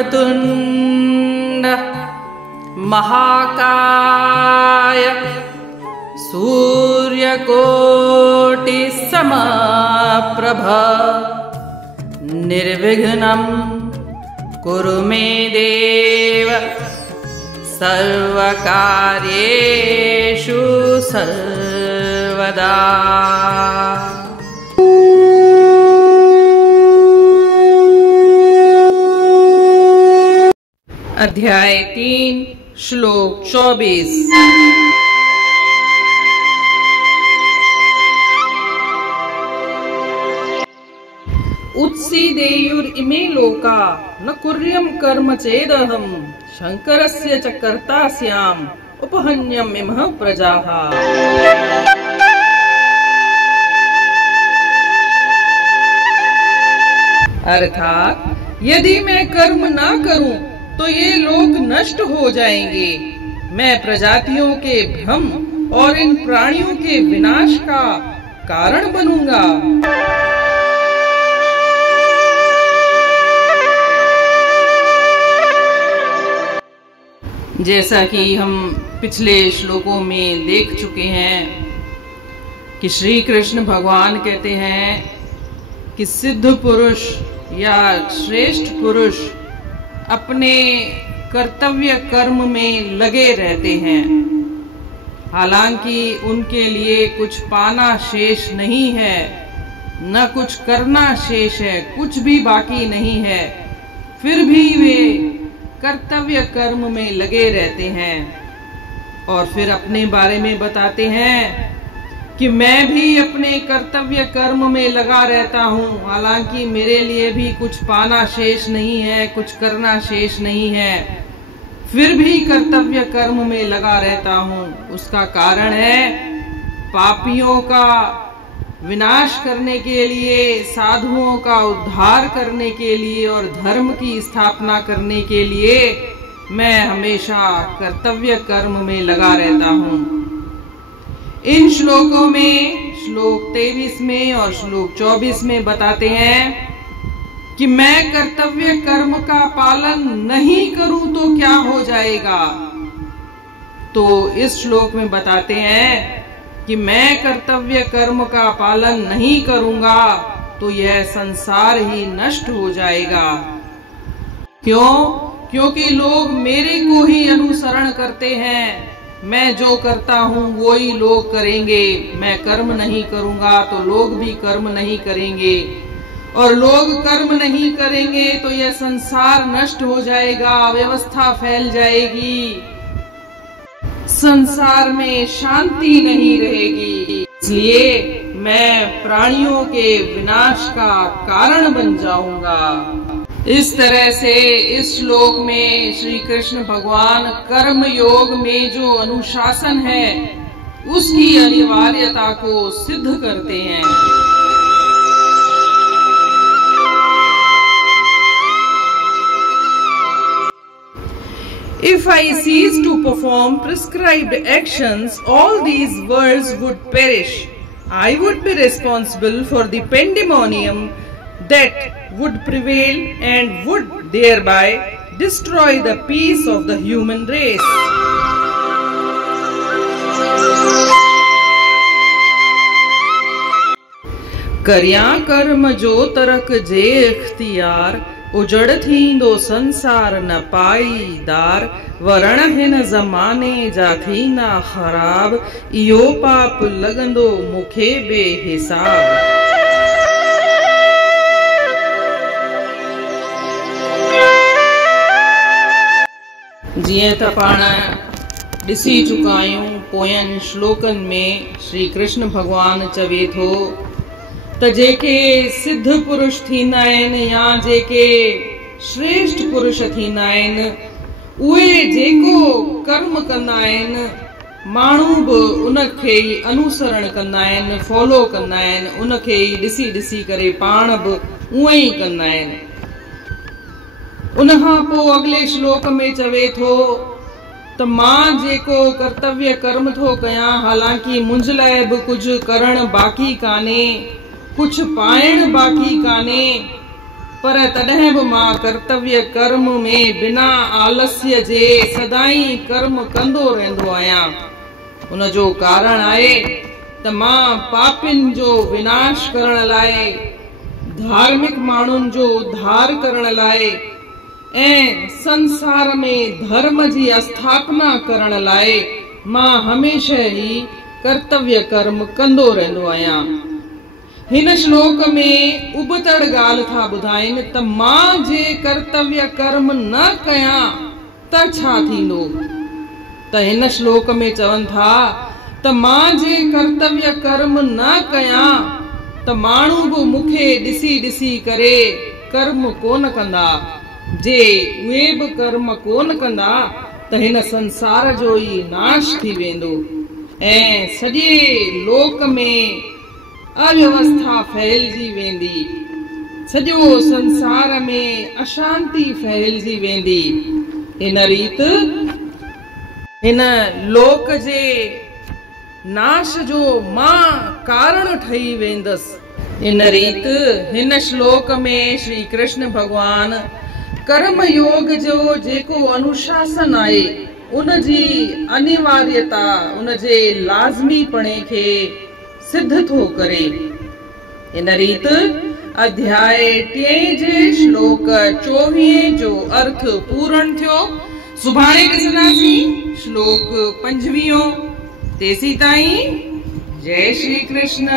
वक्रतुण्ड महाकाय सूर्यकोटि समप्रभ निर्विघ्नं कुरु मे देव सर्वकार्येषु सर्वदा। अध्याय 3 श्लोक 24। उत्सीदेयुरिमे लोका न कुर्यं कर्म चेदहं शंकरस्य च कर्ता स्याम् उपहन्यम् इमः प्रजाः। अर्थात यदि मैं कर्म ना करूं तो ये लोग नष्ट हो जाएंगे। मैं प्रजातियों के भ्रम और इन प्राणियों के विनाश का कारण बनूंगा। जैसा कि हम पिछले श्लोकों में देख चुके हैं कि श्री कृष्ण भगवान कहते हैं कि सिद्ध पुरुष या श्रेष्ठ पुरुष अपने कर्तव्य कर्म में लगे रहते हैं। हालांकि उनके लिए कुछ पाना शेष नहीं है, न कुछ करना शेष है, कुछ भी बाकी नहीं है, फिर भी वे कर्तव्य कर्म में लगे रहते हैं और फिर अपने बारे में बताते हैं कि मैं भी अपने कर्तव्य कर्म में लगा रहता हूँ। हालांकि मेरे लिए भी कुछ पाना शेष नहीं है, कुछ करना शेष नहीं है, फिर भी कर्तव्य कर्म में लगा रहता हूँ। उसका कारण है पापियों का विनाश करने के लिए, साधुओं का उद्धार करने के लिए और धर्म की स्थापना करने के लिए मैं हमेशा कर्तव्य कर्म में लगा रहता हूँ। इन श्लोकों में श्लोक 23 में और श्लोक 24 में बताते हैं कि मैं कर्तव्य कर्म का पालन नहीं करूं तो क्या हो जाएगा। तो इस श्लोक में बताते हैं कि मैं कर्तव्य कर्म का पालन नहीं करूंगा तो यह संसार ही नष्ट हो जाएगा। क्यों? क्योंकि लोग मेरे को ही अनुसरण करते हैं। मैं जो करता हूँ वो ही लोग करेंगे। मैं कर्म नहीं करूंगा तो लोग भी कर्म नहीं करेंगे, और लोग कर्म नहीं करेंगे तो यह संसार नष्ट हो जाएगा, व्यवस्था फैल जाएगी, संसार में शांति नहीं रहेगी। इसलिए मैं प्राणियों के विनाश का कारण बन जाऊंगा। इस तरह से इस श्लोक में श्री कृष्ण भगवान कर्म योग में जो अनुशासन है उसकी अनिवार्यता को सिद्ध करते हैं। If I cease to perform prescribed actions, all these worlds would perish. I would be responsible for the pandemonium that would prevail and would thereby destroy the peace of the human race. कर्या कर्म जो तरक जे इख्तियार, उजड़ थींदो संसार न पाई दार, वरण हिन ज़माने जा थींदा खराब, इहो पाप लगंदो मुखे बेहिसाब। जीअं त पाण ॾिसी चुका आहियूं पोयनि श्लोकनि में श्री कृष्ण भगवान चवे थो त जेके सिद्ध पुरुष थींदा आहिनि या जेके श्रेष्ठ पुरुष थींदा आहिनि, उहे जेको कर्म कंदा आहिनि माण्हू बि उनखे ई अनुसरण कंदा आहिनि, फॉलो कंदा आहिनि, उनखे ई ॾिसी ॾिसी करे पाण बि उहे ई कंदा आहिनि। उनखां पोइ अॻिले श्लोक में चवे थो त मां जेको कर्तव्य कर्म थो कयां, हालांकि मुंहिंजे लाइ बि कुझु करण बाक़ी कान्हे, कुछ पाइण बाकी काने, पर तॾहिं बि मां कर्तव्य कर्म में बिना आलस्य जे सदाई कर्म कंदो रहंदो आहियां। उन जो कारण आहे त मां पापिन जो विनाश करण लाइ, धार्मिक माण्हुनि जो उद्धार करण लाइ ऐं संसार में धर्म जी स्थापना करण लाइ मां हमेशह ई कर्तव्य कर्म कंदो रहंदो आहियां। हिन श्लोक में उबतड़ ॻाल्हि था ॿुधाइनि त मां जे कर्तव्य कर्म न कयां त छा थींदो। त हिन श्लोक में चवनि था त मां जे कर्तव्य कर्म न कयां त माण्हू बि मूंखे ॾिसी ॾिसी करे कर्म कोन कंदा। जे उहे बि कर्म कोन कंदा त हिन संसार जो ई नाश थी वेंदो ऐं सॼे लोक में अव्यवस्था फैलजी वेंदी। सॼो संसार में अशांति फैलजी वेंदी। हिन रीत हिन लोक जे नाश जो मां कारण ठही वेंदसि। इन रीत हिन श्लोक में श्री कृष्ण भगवान कर्म योग जो जेको अनुशासन आहे उन जी अनिवार्यता, उन जे लाज़मीपणे खे सिद्ध थो करे। इन रीत अध्याय 3 जे श्लोक 24 जो अर्थ पूर्ण थियो। सुभाणे ॾिसंदासीं श्लोक 25। तेसी ताईं जय श्री कृष्ण।